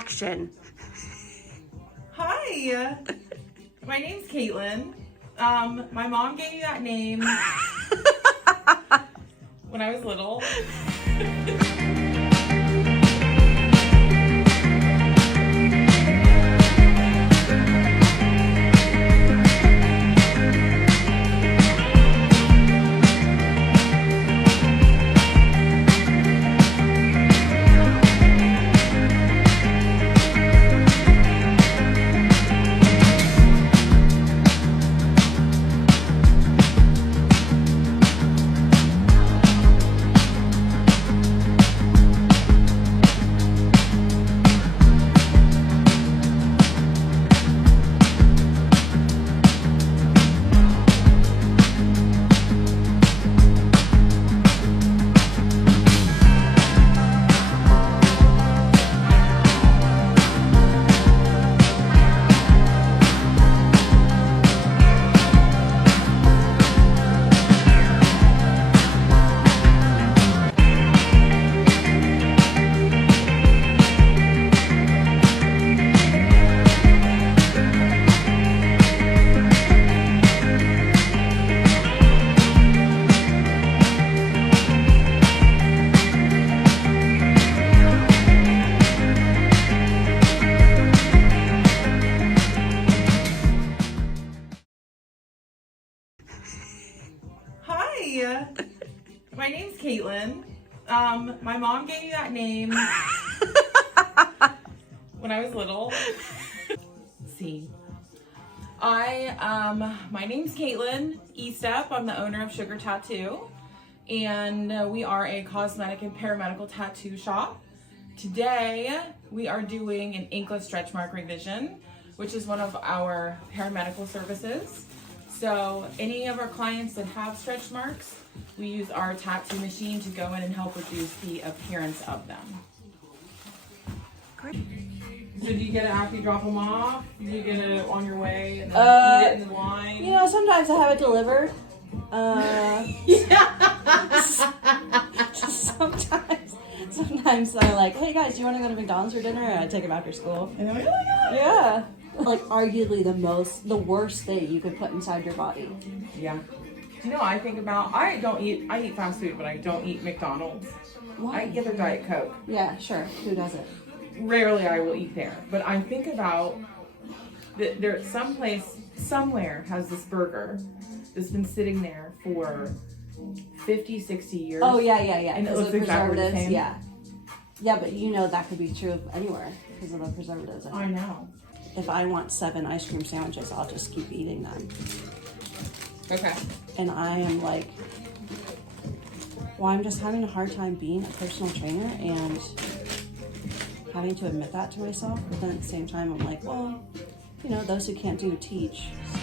Action. Hi, my name's Caitlin. My mom gave me that name when I was little. Hi, my name's Caitlin. My mom gave me that name when I was little. See, my name's Caitlin Estep. I'm the owner of Sugar Tattoo, and we are a cosmetic and paramedical tattoo shop. Today, we are doing an Inkless Stretchmark revision, which is one of our paramedical services. So any of our clients that have stretch marks, we use our tattoo machine to go in and help reduce the appearance of them. Great. So do you get it after you drop them off? Do you get it on your way and then eat it in the line? You know, sometimes I have it delivered. Sometimes I'm like, hey guys, do you want to go to McDonald's for dinner? And I take them after school. And they're like, oh my God. Yeah. Like arguably the worst thing you could put inside your body. Yeah. Do you know what I think about? I eat fast food, but I don't eat McDonald's. Why? I get their Diet Coke. Yeah, sure. Who doesn't? Rarely I will eat there. But I think about that there somewhere has this burger that's been sitting there for 50, 60 years. Oh yeah. And it Because looks of exactly the preservatives. same. Yeah. Yeah, but you know that could be true anywhere because of the preservatives. I know. If I want 7 ice cream sandwiches, I'll just keep eating them. Okay. And I am like, well, I'm just having a hard time being a personal trainer and having to admit that to myself. But then at the same time, I'm like, well, you know, those who can't do teach. So.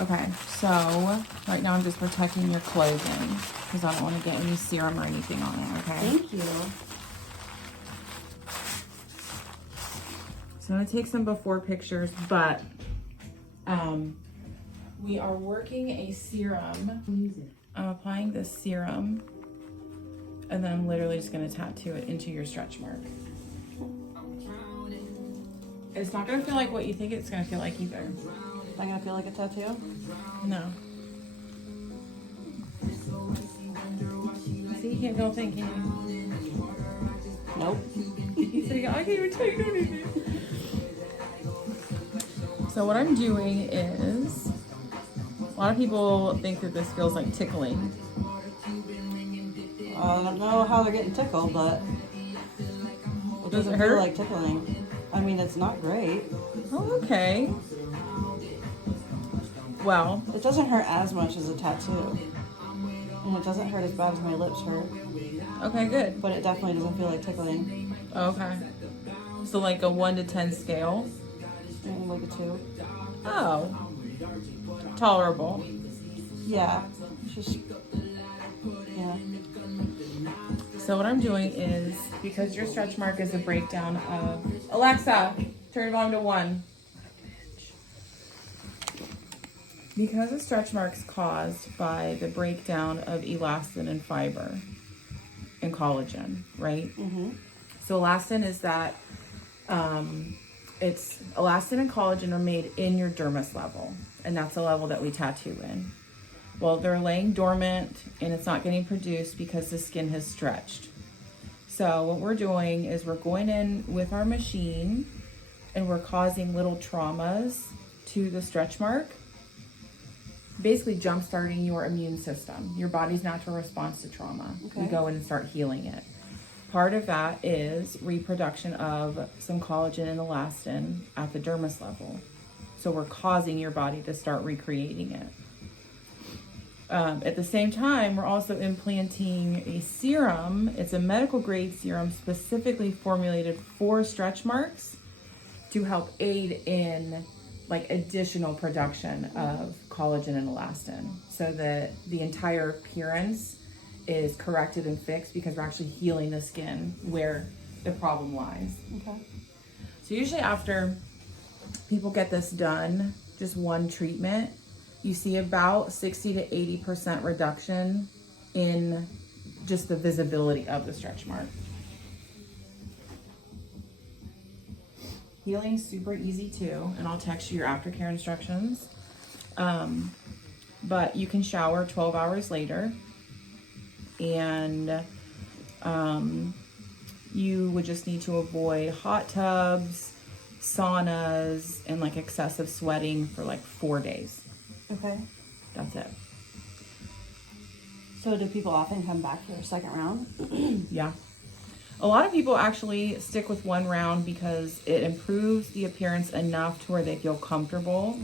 Okay, so right now I'm just protecting your clothing because I don't want to get any serum or anything on it, okay? Thank you. So I'm going to take some before pictures, but we are working a serum. I'm applying this serum, and then I'm literally just going to tattoo it into your stretch mark. It's not going to feel like what you think it's going to feel like either. Am I gonna feel like a tattoo? No. See, you can't feel thinking. Nope. He said, I can't even tell you anything. So what I'm doing is, a lot of people think that this feels like tickling. I don't know how they're getting tickled, but it Does it doesn't hurt? feel like tickling. I mean, it's not great. Oh, okay. Well, It doesn't hurt as much as a tattoo. And it doesn't hurt as bad as my lips hurt. okay, good. But it definitely doesn't feel like tickling. Okay. So like a 1 to 10 scale. Like a 2. Oh. tolerable. Yeah. It's just, yeah. So what I'm doing is, because your stretch mark is a breakdown of... Alexa, turn it on to 1. Because a stretch mark is caused by the breakdown of elastin and fiber and collagen, right? Mm-hmm. So elastin is that, it's elastin and collagen are made in your dermis level, and that's the level that we tattoo in. Well, they're laying dormant and it's not getting produced because the skin has stretched. So what we're doing is we're going in with our machine and we're causing little traumas to the stretch mark, basically jump starting your immune system, your body's natural response to trauma. Okay. We go in and start healing it. Part of that is reproduction of some collagen and elastin at the dermis level. So we're causing your body to start recreating it. At the same time, we're also implanting a serum. It's a medical grade serum specifically formulated for stretch marks to help aid in like additional production of collagen and elastin, so that the entire appearance is corrected and fixed, because we're actually healing the skin where the problem lies. Okay. So usually after people get this done, just one treatment, you see about 60 to 80% reduction in just the visibility of the stretch mark. Healing's super easy too, and I'll text you your aftercare instructions. But you can shower 12 hours later, and you would just need to avoid hot tubs, saunas, and like excessive sweating for like 4 days. Okay. That's it. So do people often come back for a second round? Yeah. A lot of people actually stick with one round because it improves the appearance enough to where they feel comfortable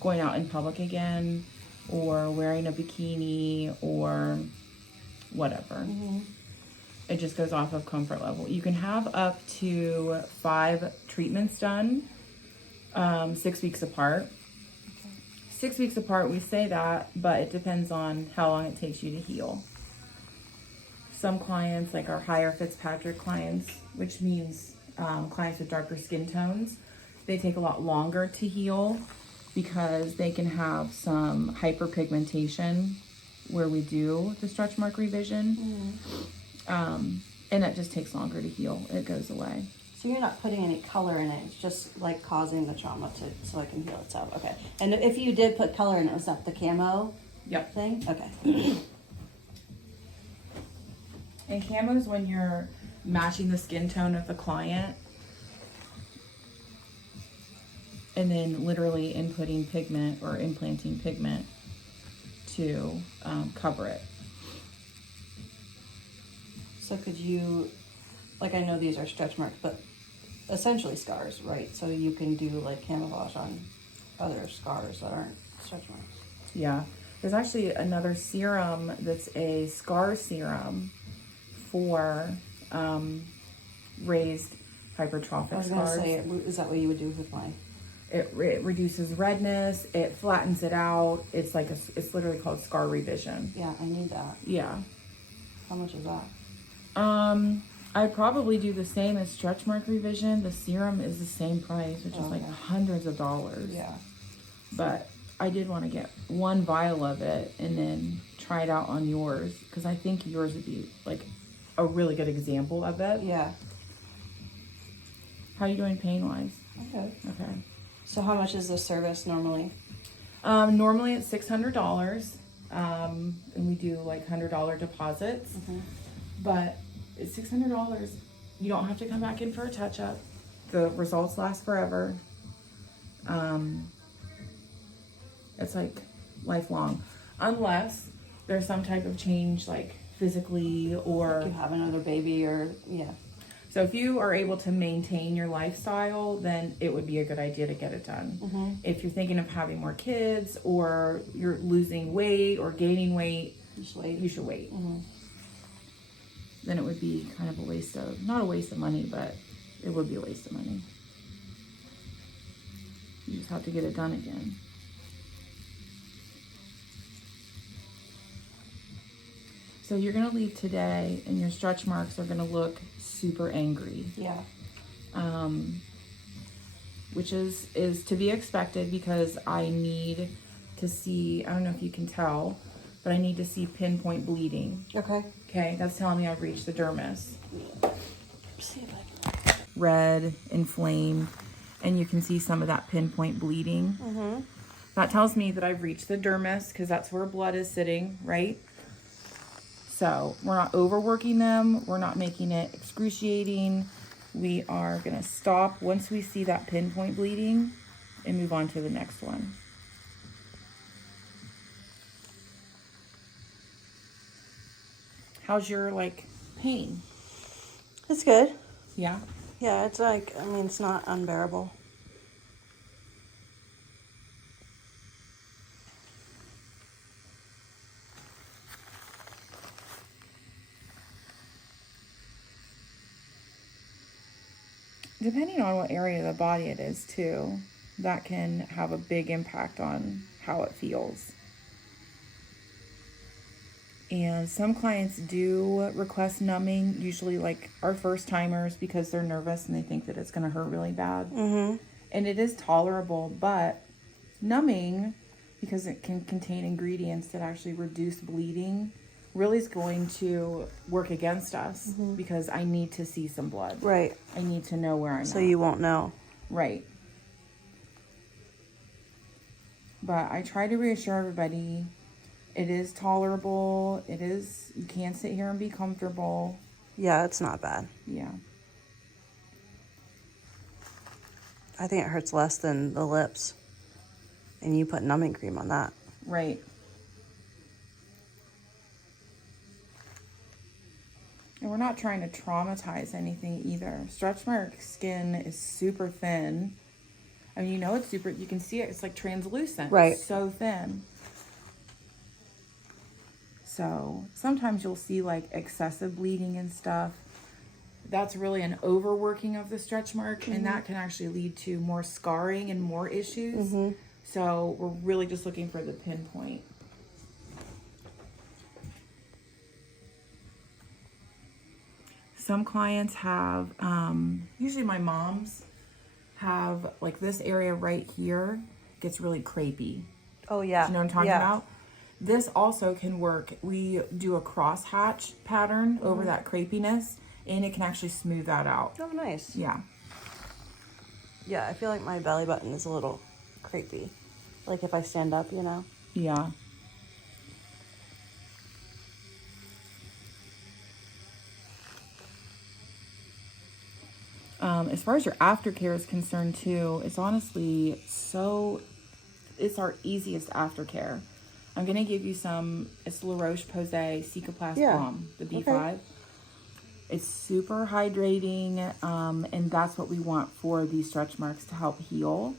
going out in public again, or wearing a bikini, or whatever. It just goes off of comfort level. You can have up to 5 treatments done 6 weeks apart. 6 weeks apart, we say that, but it depends on how long it takes you to heal. Some clients, like our higher Fitzpatrick clients, which means clients with darker skin tones, they take a lot longer to heal because they can have some hyperpigmentation where we do the stretch mark revision. And it just takes longer to heal. It goes away. So you're not putting any color in it, it's just like causing the trauma so it can heal itself. Okay. And if you did put color in it, was that the camo thing? Okay. And camo is when you're matching the skin tone of the client and then literally inputting pigment or implanting pigment to cover it. So could you, like, I know these are stretch marks, but essentially scars, right? So you can do like camouflage on other scars that aren't stretch marks. Yeah. There's actually another serum that's a scar serum for raised hypertrophic I was gonna scars. say, is that what you would do with mine? It reduces redness. It flattens it out. It's like it's literally called scar revision. Yeah, I need that. Yeah. How much is that? I probably do the same as stretch mark revision. The serum is the same price, which is like hundreds of dollars. Yeah. But I did want to get one vial of it and then try it out on yours, because I think yours would be like a really good example of it. Yeah. How are you doing pain wise? Okay. Okay. So how much is this service normally? Normally it's $600, and we do like $100 deposits. But it's $600. You don't have to come back in for a touch-up. The results last forever. It's like lifelong, unless there's some type of change, like physically, or You have another baby, or so if you are able to maintain your lifestyle, then it would be a good idea to get it done. If you're thinking of having more kids, or you're losing weight or gaining weight, just wait. you should wait. Then it would be kind of a waste of, not a waste of money, but it would be a waste of money. You just have to get it done again. So you're gonna leave today and your stretch marks are gonna look super angry. Yeah. Which is to be expected because I need to see, I don't know if you can tell, but I need to see pinpoint bleeding. Okay. Okay, that's telling me I've reached the dermis. See if I can. Red, inflamed, and you can see some of that pinpoint bleeding. Mm-hmm. That tells me that I've reached the dermis because that's where blood is sitting, right? So we're not overworking them. We're not making it excruciating. We are gonna stop once we see that pinpoint bleeding and move on to the next one. How's your pain? It's good. Yeah? Yeah, it's like, I mean, it's not unbearable. Depending on what area of the body it is too, that can have a big impact on how it feels. And some clients do request numbing, usually like our first timers, because they're nervous and they think that it's going to hurt really bad. Mm-hmm. And it is tolerable, but numbing, because it can contain ingredients that actually reduce bleeding, really is going to work against us because I need to see some blood. Right. I need to know where I'm So at. you won't know. Right. But I try to reassure everybody it is tolerable. It is, you can sit here and be comfortable. Yeah, it's not bad. Yeah. I think it hurts less than the lips. And you put numbing cream on that. Right. And we're not trying to traumatize anything either. Stretch mark skin is super thin. I mean, it's super, you can see it, it's like translucent. Right. It's so thin. So sometimes you'll see excessive bleeding and stuff. That's really an overworking of the stretch mark, and that can actually lead to more scarring and more issues. So we're really just looking for the pinpoint. Some clients have, usually my moms have this area right here gets really crepey. Oh, yeah. You know what I'm talking about? This also can work. We do a crosshatch pattern over that crepiness, and it can actually smooth that out. Oh, nice. Yeah. Yeah, I feel like my belly button is a little crepey. Like if I stand up, Yeah. As far as your aftercare is concerned too, it's honestly it's our easiest aftercare. I'm going to give you it's La Roche-Posay Cicaplast Balm, the B5. Okay. It's super hydrating, and that's what we want for these stretch marks to help heal.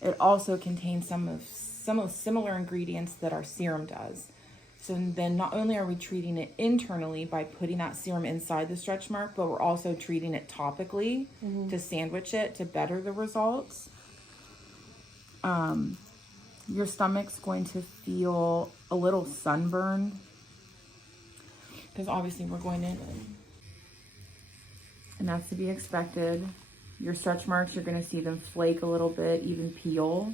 It also contains some of similar ingredients that our serum does. So then not only are we treating it internally by putting that serum inside the stretch mark, but we're also treating it topically to sandwich it to better the results. Your stomach's going to feel a little sunburned because obviously we're going in, and that's to be expected. Your stretch marks, you're going to see them flake a little bit, even peel.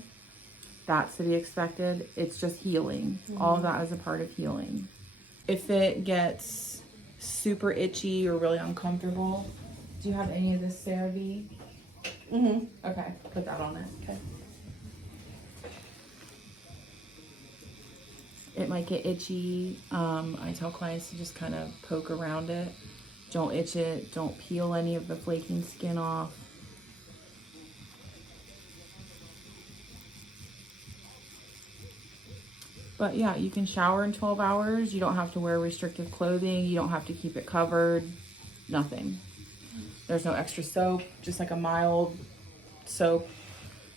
That's to be expected. It's just healing. All of that is a part of healing. If it gets super itchy or really uncomfortable, do you have any of this CeraVe? Okay, put that on it. Okay. It might get itchy. I tell clients to just kind of poke around it. Don't itch it. Don't peel any of the flaking skin off. But yeah, you can shower in 12 hours. You don't have to wear restrictive clothing. You don't have to keep it covered. Nothing. There's no extra soap, just like a mild soap.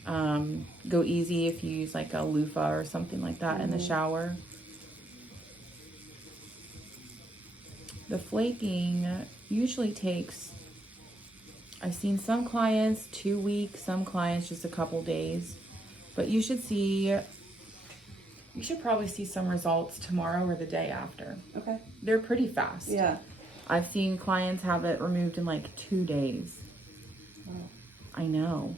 Go easy if you use like a loofah or something like that in the shower. The flaking usually takes, I've seen some clients 2 weeks, some clients just a couple days, but you should see You should probably see some results tomorrow or the day after. Okay. They're pretty fast. Yeah. I've seen clients have it removed in like 2 days. Wow. I know.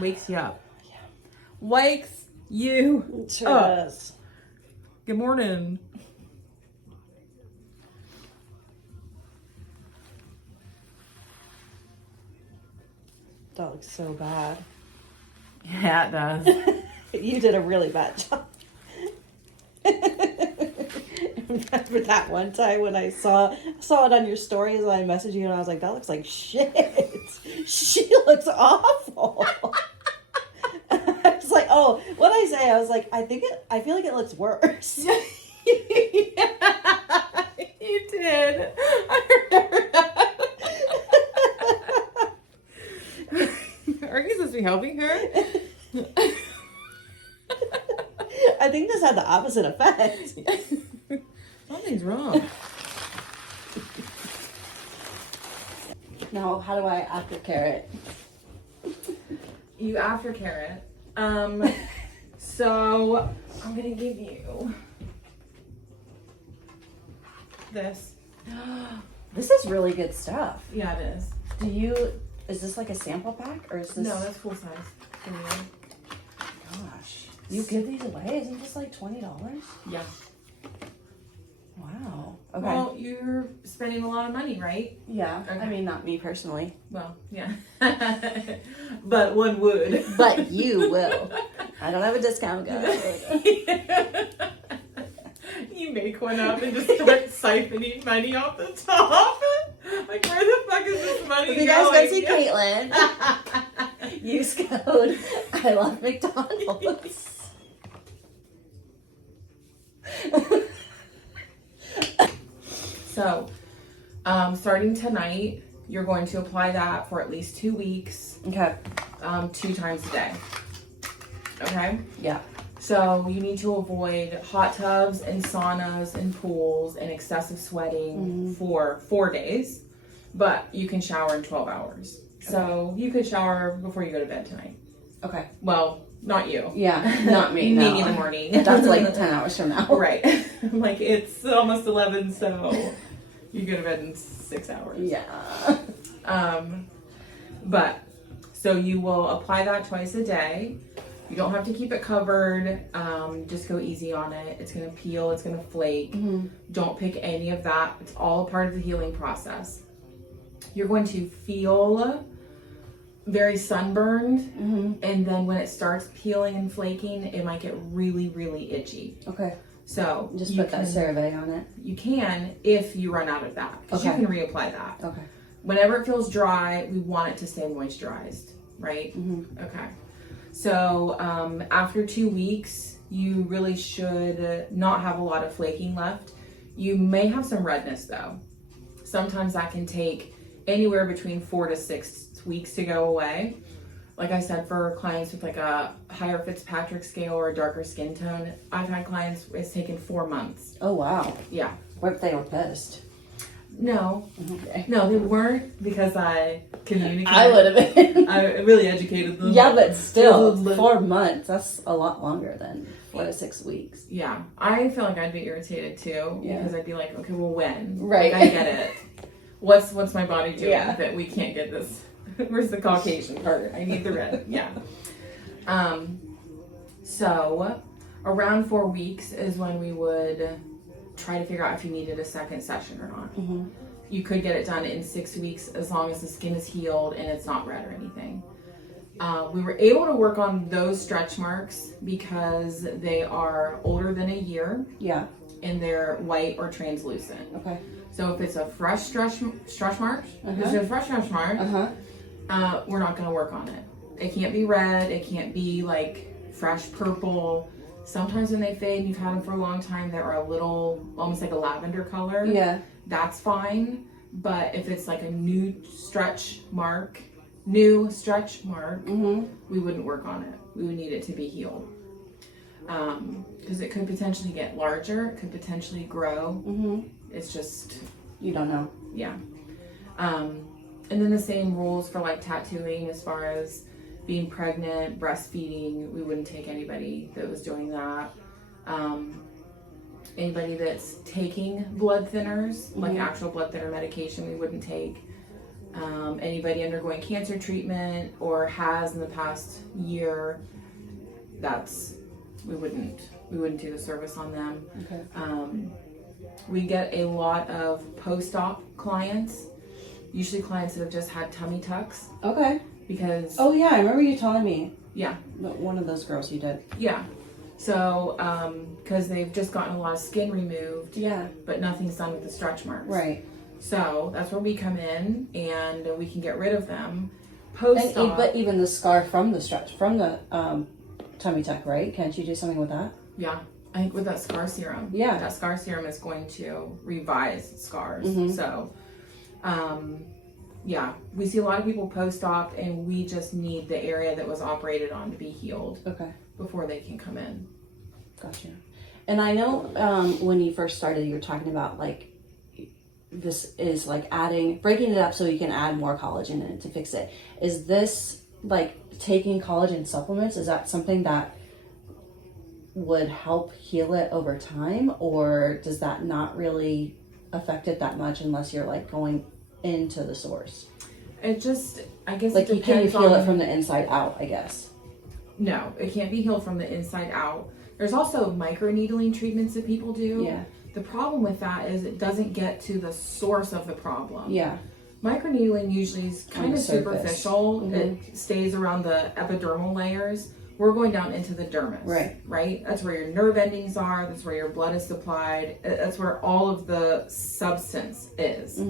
Wakes you up. Yeah. Wakes you Sure up. does. Good morning. That looks so bad. Yeah, it does. You did a really bad job. Remember that one time when I saw it on your stories and I messaged you and I was like, that looks like shit. She looks awful. I was like, oh, what did I say? I was like, I feel like it looks worse. Yeah, you did. I remember that. Are you supposed to be helping her? I think this had the opposite effect. Something's wrong. Now, how do I aftercare it? You Aftercare it. So I'm gonna give you this. This is really good stuff. Yeah, it is. Is this like a sample pack or is this? No, that's full size for you. Gosh, you give these away? Isn't this like $20? Yeah. Wow. Okay. Well, you're spending a lot of money, right? Yeah. Okay. I mean, not me personally. Well, yeah. But one would. But you will. I don't have a discount code. You make one up and just start siphoning money off the top. Like, where the fuck is this money If you guys go see Caitlin, use code I love McDonald's. So, starting tonight, you're going to apply that for at least 2 weeks, Okay. 2 times a day. Okay? Yeah. So you need to avoid hot tubs and saunas and pools and excessive sweating for 4 days, but you can shower in 12 hours. So you could shower before you go to bed tonight. Okay. Well, not you. Yeah, not me. Maybe no. in the morning. That's like 10 hours from now. Right. Like, it's almost 11, so you go to bed in 6 hours. Yeah. But so you will apply that twice a day. You don't have to keep it covered. Just go easy on it. It's gonna peel, it's gonna flake. Don't pick any of that. It's all a part of the healing process. You're going to feel very sunburned, and then when it starts peeling and flaking, it might get really, really itchy. Okay. So Just put that CeraVe on it. You can if you run out of that, because you can reapply that. Okay. Whenever it feels dry, we want it to stay moisturized, right? Okay. So after 2 weeks, you really should not have a lot of flaking left. You may have some redness though. Sometimes that can take anywhere between 4 to 6 weeks to go away. Like I said, for clients with like a higher Fitzpatrick scale or a darker skin tone, I've had clients, it's taken 4 months. Oh, wow. Yeah. What if they were pissed? No. Okay. No, they weren't because I communicated. I would have been. I really educated them. Yeah, but still, 4 months, that's a lot longer than 4 to 6 weeks. Yeah. I feel like I'd be irritated too because I'd be like, okay, well, when? Right. Like, I get it. What's my body doing that we can't get this? Where's the Caucasian part? I need the red. Yeah. So around 4 weeks is when we would try to figure out if you needed a second session or not. Mm-hmm. You could get it done in 6 weeks as long as the skin is healed and it's not red or anything. We were able to work on those stretch marks because they are older than a year. Yeah. And they're white or translucent. Okay. So if it's a fresh stretch mark, if it's a fresh stretch mark, we're not going to work on it. It can't be red. It can't be like fresh purple. Sometimes when they fade and you've had them for a long time, they're a little, almost like a lavender color. Yeah. That's fine. But if it's like a new stretch mark, we wouldn't work on it. We would need it to be healed. Because it could potentially get larger. It could potentially grow. It's just... You don't know. Yeah. And then the same rules for like tattooing as far as being pregnant, breastfeeding. We wouldn't take anybody that was doing that. Anybody that's taking blood thinners, like actual blood thinner medication, we wouldn't take. Anybody undergoing cancer treatment or has in the past year, we wouldn't do the service on them. Okay. We get a lot of post-op clients, usually clients that have just had tummy tucks. Okay. Because... Oh yeah, I remember you telling me. Yeah. One of those girls you did. Yeah. So, because they've just gotten a lot of skin removed. Yeah. But nothing's done with the stretch marks. Right. So that's where we come in and we can get rid of them. Post-op. But even the scar from the tummy tuck, right? Can't you do something with that? Yeah. I think with that scar serum. Yeah. That scar serum is going to revise scars. So, yeah, we see a lot of people post-op and we just need the area that was operated on to be healed. Okay. Before they can come in. Gotcha. And I know when you first started, you were talking about like, this is like breaking it up so you can add more collagen in it to fix it. Is this like taking collagen supplements? Is that something that would help heal it over time, or does that not really affect it that much unless you're like going into the source? It just, I guess, like it can you depends heal on... it from the inside out, I guess? No, it can't be healed from the inside out. There's also microneedling treatments that people do. Yeah. The problem with that is it doesn't get to the source of the problem. Yeah. Microneedling usually is kind of superficial. It stays around the epidermal layers. We're going down into the dermis. Right? That's where your nerve endings are. That's where your blood is supplied. That's where all of the substance is.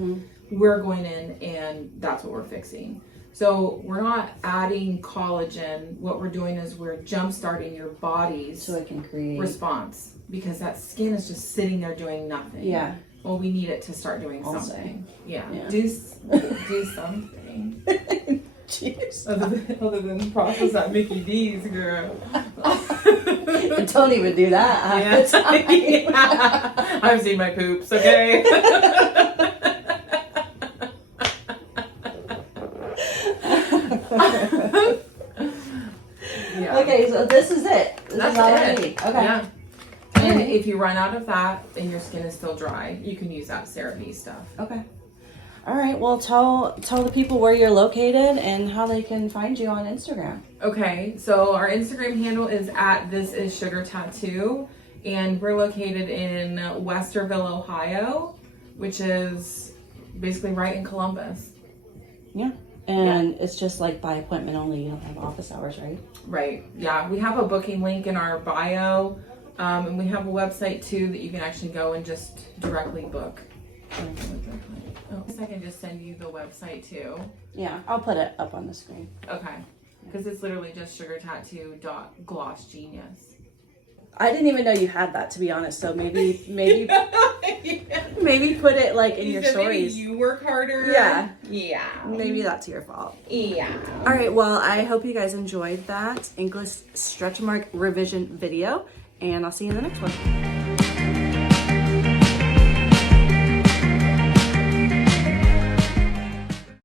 We're going in and that's what we're fixing. So we're not adding collagen. What we're doing is we're jump starting your body's so it can create response, because that skin is just sitting there doing nothing. Yeah. Well, we need it to start doing something. Yeah. Do something. Jeez. Other than process that Mickey D's, girl. And Tony would do that. Yeah. I've seen my poops, okay? Yeah. Okay, so this is it. That's all it. I need. Okay. Yeah. And if you run out of that and your skin is still dry, you can use that CeraVe stuff. Okay. All right. Well, tell the people where you're located and how they can find you on Instagram. Okay. So our Instagram handle is @thisissugartattoo, and we're located in Westerville, Ohio, which is basically right in Columbus. Yeah. And it's just like by appointment only. You don't have office hours, right? Right. Yeah. We have a booking link in our bio, and we have a website too that you can actually go and just directly book. Oh, I can just send you the website too. Yeah, I'll put it up on the screen. Okay. Because it's literally just sugartattoo.glossgenius. I didn't even know you had that, to be honest. So maybe maybe put it like in your stories. Maybe you work harder. Yeah. Yeah. Maybe that's your fault. Yeah. All right. Well, I hope you guys enjoyed that Inkless stretch mark revision video, and I'll see you in the next one.